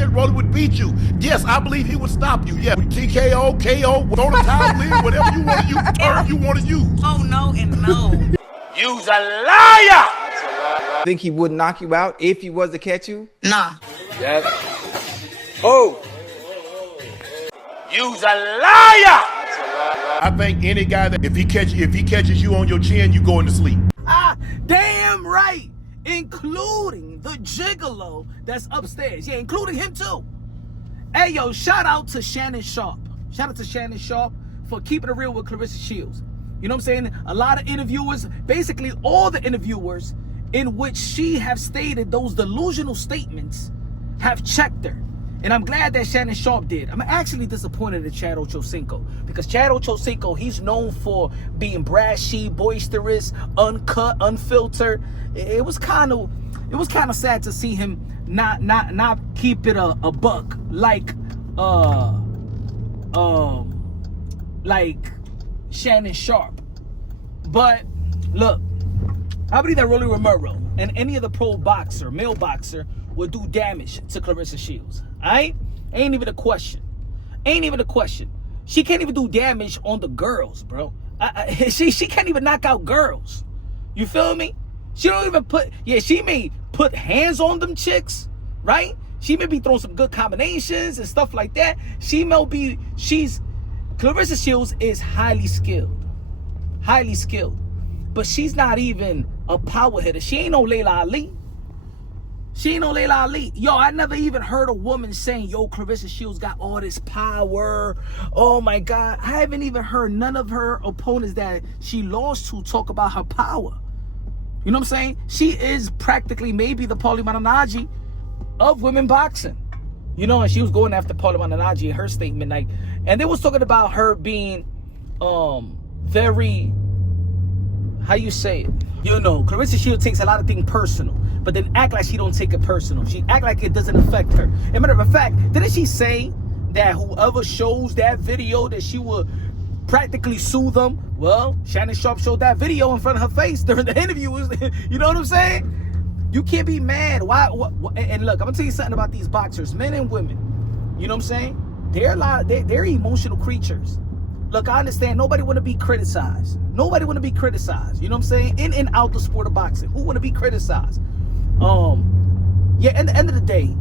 said Rolly would beat you. Yes, I believe he would stop you. Yeah, TKO, KO, throw the towel in, whatever you want to use, term you want to use. Oh, no and no. You's a liar! Think he would knock you out if he was to catch you? Nah. Yes. Oh! You's a liar! I think any guy that if he catches you on your chin, you going to sleep. Ah, damn right. Including the gigolo that's upstairs. Yeah, including him too. Hey, yo, shout out to Shannon Sharpe. Shout out to Shannon Sharpe for keeping it real with Claressa Shields. You know what I'm saying? A lot of interviewers, basically all the interviewers in which she have stated those delusional statements have checked her. And I'm glad that Shannon Sharpe did. I'm actually disappointed in Chad Ochocinco because Chad Ochocinco, he's known for being brashy, boisterous, uncut, unfiltered. It was kind of sad to see him not keep it a buck like Shannon Sharpe. But look, I believe that Rolly Romero and any other pro boxer, male boxer, would do damage to Claressa Shields. Alright? Ain't even a question. Ain't even a question. She can't even do damage on the girls, bro. She can't even knock out girls. You feel me? She don't even she may put hands on them chicks, right? She may be throwing some good combinations and stuff like that. Claressa Shields is highly skilled. Highly skilled. But she's not even a power hitter. She ain't no Layla Ali. She ain't no Layla Ali. Yo, I never even heard a woman saying, yo, Claressa Shields got all this power. Oh my God. I haven't even heard none of her opponents that she lost to talk about her power. You know what I'm saying? She is practically maybe the Paulie Malignaggi of women boxing. You know, and she was going after Paulie Malignaggi in her statement. And they was talking about her being very, how you say it? You know, Claressa Shields takes a lot of things personal, but then act like she don't take it personal. She act like it doesn't affect her. As a matter of fact, didn't she say that whoever shows that video that she will practically sue them? Well, Shannon Sharpe showed that video in front of her face during the interview. You know what I'm saying? You can't be mad. Why? And look, I'm gonna tell you something about these boxers, men and women. You know what I'm saying? They're emotional creatures. Look, I understand nobody want to be criticized. Nobody want to be criticized. You know what I'm saying? In and out the sport of boxing. Who want to be criticized? Yeah, at the end of the day,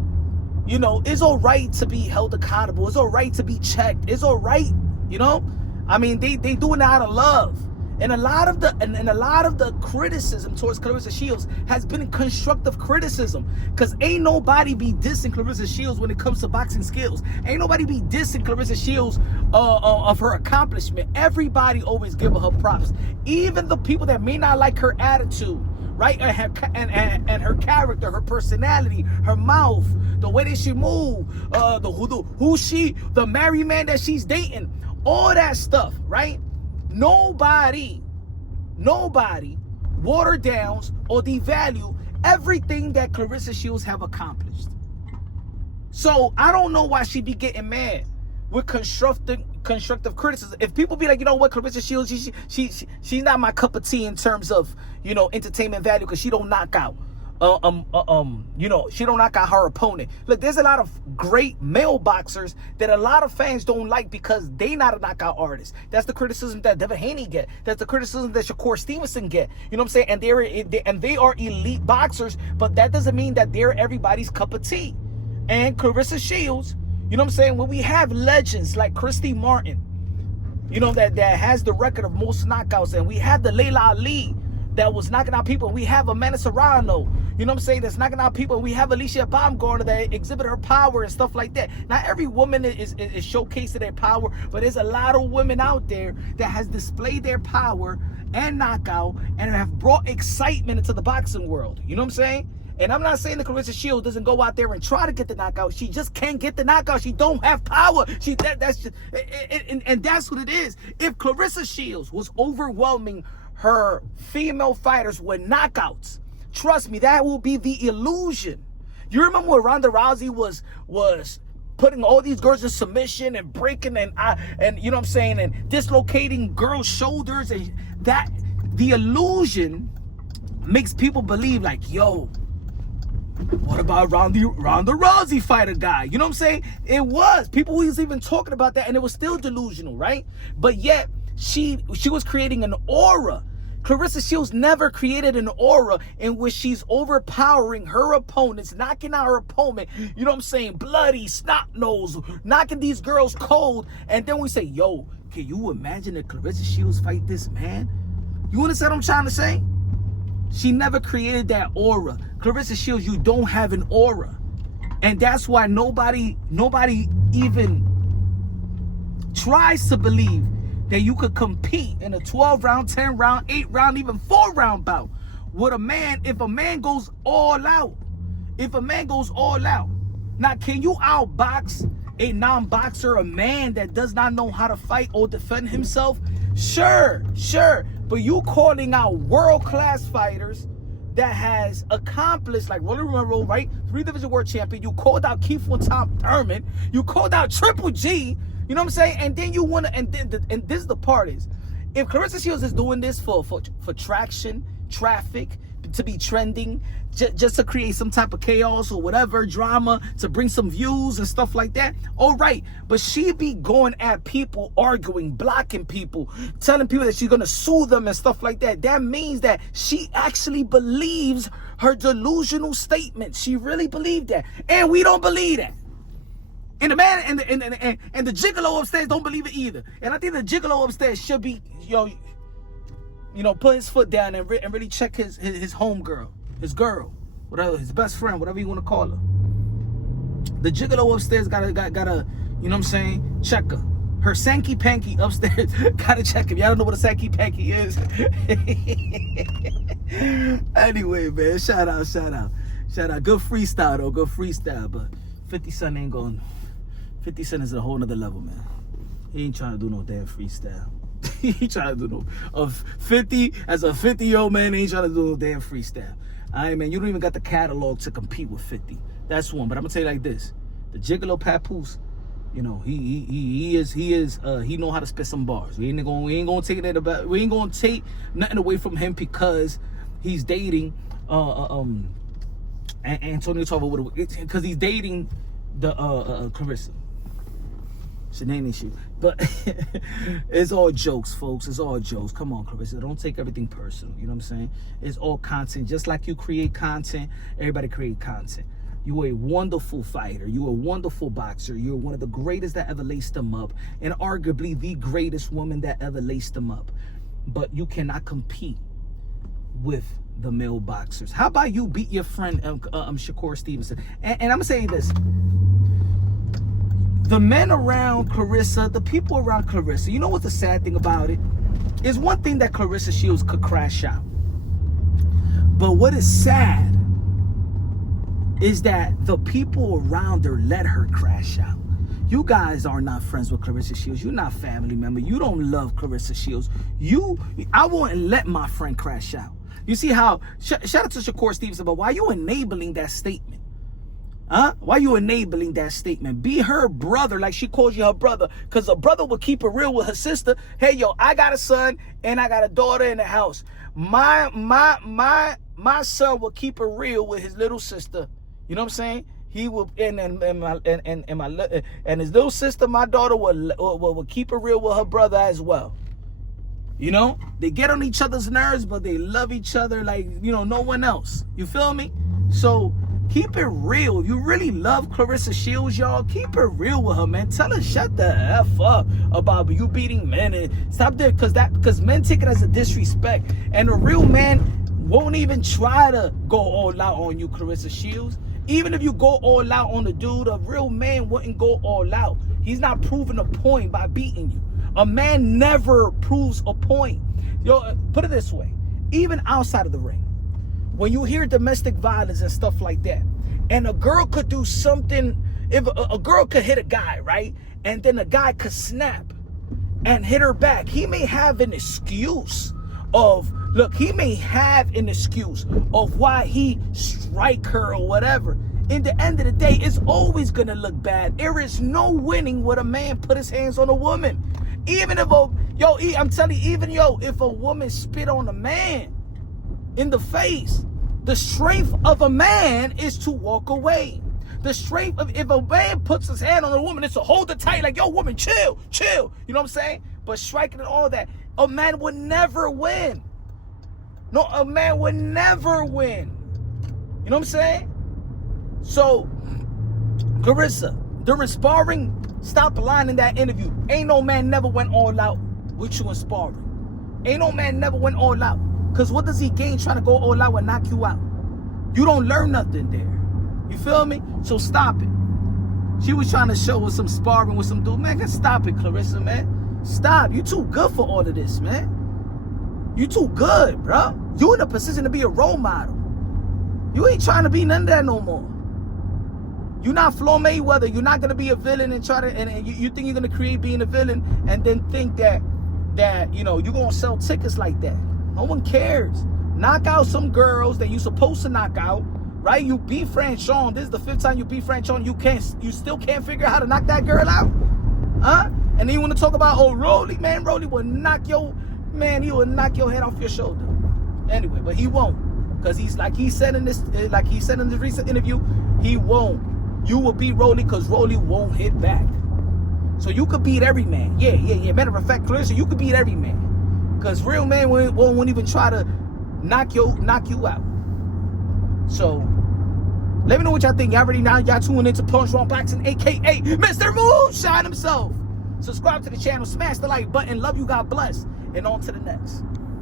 you know, it's all right to be held accountable. It's all right to be checked. It's all right, you know? I mean, they doing it out of love. And a lot of the criticism towards Claressa Shields has been constructive criticism. Because ain't nobody be dissing Claressa Shields when it comes to boxing skills. Ain't nobody be dissing Claressa Shields of her accomplishment. Everybody always give her props. Even the people that may not like her attitude, right? And her character, her personality, her mouth, the way that she move, the married man that she's dating, all that stuff, right? Nobody water downs or devalue everything that Claressa Shields have accomplished. So I don't know why she be getting mad with constructive criticism. If people be like, you know what, Claressa Shields, she's not my cup of tea in terms of, you know, entertainment value because she don't knock out. You know, she don't knock out her opponent. Look, there's a lot of great male boxers that a lot of fans don't like because they not a knockout artist. That's the criticism that Devin Haney get. That's the criticism that Shakur Stevenson get. You know what I'm saying? And they are elite boxers, but that doesn't mean that they're everybody's cup of tea. And Claressa Shields, you know what I'm saying? When we have legends like Christy Martin, you know, that has the record of most knockouts, and we have the Layla Ali that was knocking out people. We have Amanda Serrano, you know what I'm saying, that's knocking out people. We have Alicia Baumgartner that exhibited her power and stuff like that. Not every woman is showcasing their power, but there's a lot of women out there that has displayed their power and knockout and have brought excitement into the boxing world. You know what I'm saying? And I'm not saying that Claressa Shields doesn't go out there and try to get the knockout. She just can't get the knockout. She don't have power. That's just, and that's what it is. If Claressa Shields was overwhelming her female fighters with knockouts, trust me, that will be the illusion. You remember when Ronda Rousey was putting all these girls in submission and breaking and you know what I'm saying, and dislocating girls' shoulders, and that the illusion makes people believe like, yo, What about Ronda Rousey fighter guy? You know what I'm saying? It was. People was even talking about that, and it was still delusional, right? But yet, she was creating an aura. Claressa Shields never created an aura in which she's overpowering her opponents, knocking out her opponent, you know what I'm saying, bloody, snot nose, knocking these girls cold. And then we say, yo, can you imagine if Claressa Shields fight this man? You understand what I'm trying to say? She never created that aura. Claressa Shields, you don't have an aura. And that's why nobody even tries to believe that you could compete in a 12-round, 10-round, 8-round, even 4-round bout with a man if a man goes all out. If a man goes all out. Now, can you outbox a non-boxer, a man that does not know how to fight or defend himself? Sure. But you calling out world-class fighters that has accomplished, like Rolly Romero, right? 3-division world champion. You called out Keith Tom Thurman. You called out Triple G. You know what I'm saying? And then you want to, and this is the part is, if Claressa Shields is doing this for traction, traffic, to be trending, just to create some type of chaos or whatever, drama, to bring some views and stuff like that, all right. But she be going at people, arguing, blocking people, telling people that she's going to sue them and stuff like that. That means that she actually believes her delusional statement. She really believed that. And we don't believe that. And the man and the gigolo upstairs don't believe it either. And I think the gigolo upstairs should be, you know, put his foot down and really check his homegirl, his girl, whatever, his best friend, whatever you want to call her. The gigolo upstairs gotta, you know what I'm saying, check her. Her Sankey Panky upstairs gotta check him. Y'all don't know what a Sankey Panky is. Anyway, man, shout out. Good freestyle though, good freestyle. But 50 Cent ain't going. 50 Cent is a whole nother level, man. He ain't trying to do no damn freestyle. He trying to do no 50 as a 50-year-old man. Ain't trying to do no damn freestyle. All right, man. You don't even got the catalog to compete with 50. That's one. But I'm gonna tell you like this: the Gigolo Papoose, you know, he know how to spit some bars. We ain't gonna take it about. We ain't gonna take nothing away from him because he's dating Antonio Tarver because he's dating the Claressa. It's a name issue, but it's all jokes, folks. It's all jokes. Come on, Claressa, don't take everything personal. You know what I'm saying? It's all content. Just like you create content, everybody create content. You are a wonderful fighter. You are a wonderful boxer. You're one of the greatest that ever laced them up, and arguably the greatest woman that ever laced them up. But you cannot compete with the male boxers. How about you beat your friend Shakur Stevenson? And I'm gonna say this: the men around Claressa, the people around Claressa, you know what the sad thing about it is? One thing that Claressa Shields could crash out, but what is sad is that the people around her let her crash out. You guys are not friends with Claressa Shields. You're not family member. You don't love Claressa Shields. I wouldn't let my friend crash out. You see how, shout out to Shakur Stevenson, but why you enabling that statement? Huh? Why you enabling that statement? Be her brother like she calls you her brother, because a brother will keep it real with her sister. Hey, yo, I got a son and I got a daughter in the house. My son will keep it real with his little sister. You know what I'm saying? He will, and his little sister, my daughter, will keep it real with her brother as well. You know, they get on each other's nerves, but they love each other like, you know, no one else. You feel me? So keep it real. If you really love Claressa Shields, y'all, keep it real with her, man. Tell her shut the F up about you beating men and stop there, because men take it as a disrespect. And a real man won't even try to go all out on you, Claressa Shields. Even if you go all out on the dude, a real man wouldn't go all out. He's not proving a point by beating you. A man never proves a point. Yo, put it this way. Even outside of the ring, when you hear domestic violence and stuff like that, and a girl could do something, if a girl could hit a guy, right? And then a guy could snap and hit her back. He may have an excuse of, look, he may have an excuse of why he strike her or whatever. In the end of the day, it's always gonna look bad. There is no winning when a man put his hands on a woman. Even if I'm telling you, if a woman spit on a man in the face, The strength of a man is to walk away. The strength of, if a man puts his hand on a woman, it's to hold her tight, like, yo, woman, chill. You know what I'm saying? But striking and all that, a man would never win. No, a man would never win. You know what I'm saying? So, Claressa, during sparring, stop lying in that interview. Ain't no man never went all out with you in sparring. Ain't no man never went all out. Because what does he gain trying to go all out and knock you out? You don't learn nothing there. You feel me? So stop it. She was trying to show us some sparring with some dude. Man, stop it, Claressa, man. Stop. You too good for all of this, man. You too good, bro. You in a position to be a role model. You ain't trying to be none of that no more. You're not Floyd Mayweather. You're not going to be a villain and try to, and you think you're going to create being a villain and then think that you know, you're going to sell tickets like that. No one cares. Knock out some girls that you supposed to knock out, right? You beat Franchon. This is the 5th time you beat Franchon. You still can't figure out how to knock that girl out, huh? And then you want to talk about, oh, Rolly, man, Rolly will knock your, man, he will knock your head off your shoulder. Anyway, but he won't, because he's like he said in this, recent interview, he won't. You will beat Rolly because Rolly won't hit back. So you could beat every man. Yeah. Matter of fact, Claressa, you could beat every man. Because real men won't even try to knock you out. So, let me know what y'all think. Y'all tuning into Punch Wrong Boxing, a.k.a. Mr. Moonshine himself. Subscribe to the channel. Smash the like button. Love you. God bless. And on to the next.